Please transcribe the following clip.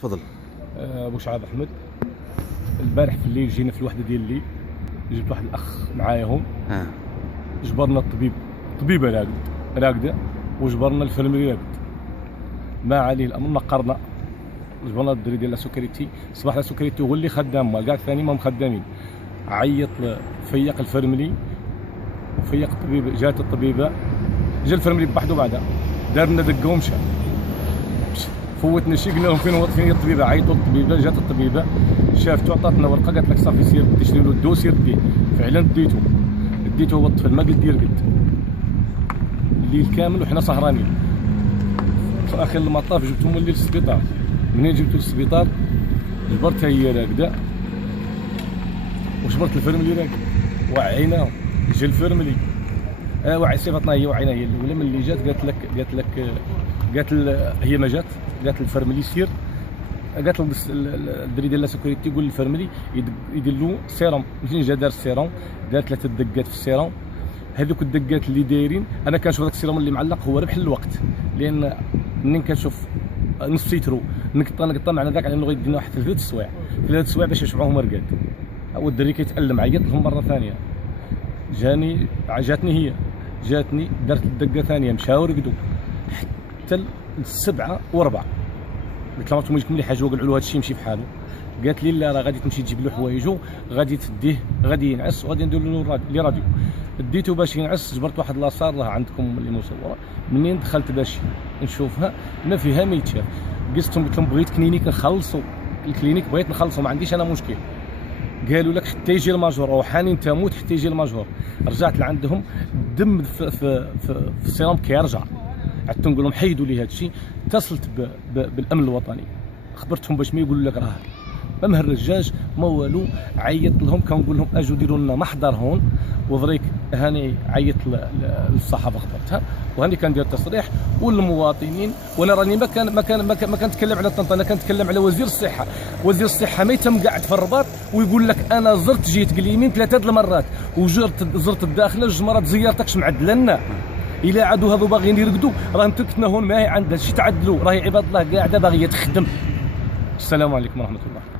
تفضل. بوشعاب احمد. البارح في الليل جينا في الوحده ديال الليل، جبت واحد الاخ معاياهم. جبرنا الطبيبه راقده وجبرنا الفرمري راقد. ما عليه الامر، نقرنا جبرنا الدري ديال السكريتي. صباح السكريتي هو اللي خدام، كاع الثاني ما خدامين. عيط فيق الفرملي وفيق الطبيبه، جات الطبيبه، جا الفرملي بوحدو بعدا دار لنا دقه ومشى. فوتنا شي قلنا لهم فين هي الطبيبه، عيطوا للطبيبه، جات الطبيبه شافتو عطاتنا ورقه قالت لك صافي سير تشري له الدوسير ديه. فعلا ديته هو الطفل ما قد يرقد الليل كامل وحنا سهرانين. في اخر المطاف جبتو مولي للسبيطار. منين جبتو للسبيطار جبرتها هي راقده وجبرت الفرملي راقد وعيناهم. جا الفرملي وعي صيفطنا هي وعينا هي الاولى. من اللي جات قالت هي ما جات، قالت الفرملي سير، قالت الدري ديال السكريتي يقول للفرملي يدير له سيروم. منين جا دار السيروم دار 3 دقات في السيروم. هذوك الدقات اللي دايرين انا كنشوف داك السيروم اللي معلق هو ربح الوقت، لان منين كنشوف نص سيترو نقطه معنى ذاك على انه غيدينا واحد 3 سوايع باش يشبعوهم رقاد. هو الدري كيتالم، عيط لهم مره ثانيه، جاتني درت الدقه ثانيه، مشاو رقدوا حتى السبعة وربع. قلت لها انتم جيتكم لي حاجه، وقالوا له هذا الشيء يمشي بحاله. قالت لي لا، راه غادي تمشي تجيب له حوايجو، غادي تديه، غادي ينعس وغادي ندير له لي راديو. ديته باش ينعس، جبرت واحد لاصار راه عندكم اللي مصوره. منين دخلت باش نشوفها ما فيها ما يتشاف. قلت لهم بغيت كلينيك نخلصوا الكلينيك، بغيت نخلصوا، ما عنديش انا مشكل. قالوا لك حتى يجي الماجور او حانين تموت حتى يجي الماجور. رجعت لعندهم الدم في السيروم كيرجع. عدت نقول لهم حيدوا لي هذا الشيء. اتصلت بالامن الوطني، خبرتهم باش ما يقولوا لك راه ما مهرجاج ما والو. عيط لهم كنقول لهم اجوا ديروا لنا محضر هون، وضريك هاني عيط للصحافه خبرتها، وهاني كندير تصريح والمواطنين. وانا راني ما كنتكلم على طنطا، انا كنتكلم على وزير الصحه. وزير الصحه ما يتم قاعد في الرباط ويقول لك انا جيت قليمين 3 المرات زرت الداخله 2 مرات، زيارتكش معدله لنا. الى عادوا هذو باغيين يرقدوا راه متكتنا هون ما هي عندها شي تعدلوا، راهي عباد الله قاعده باغيه تخدم. السلام عليكم ورحمه الله.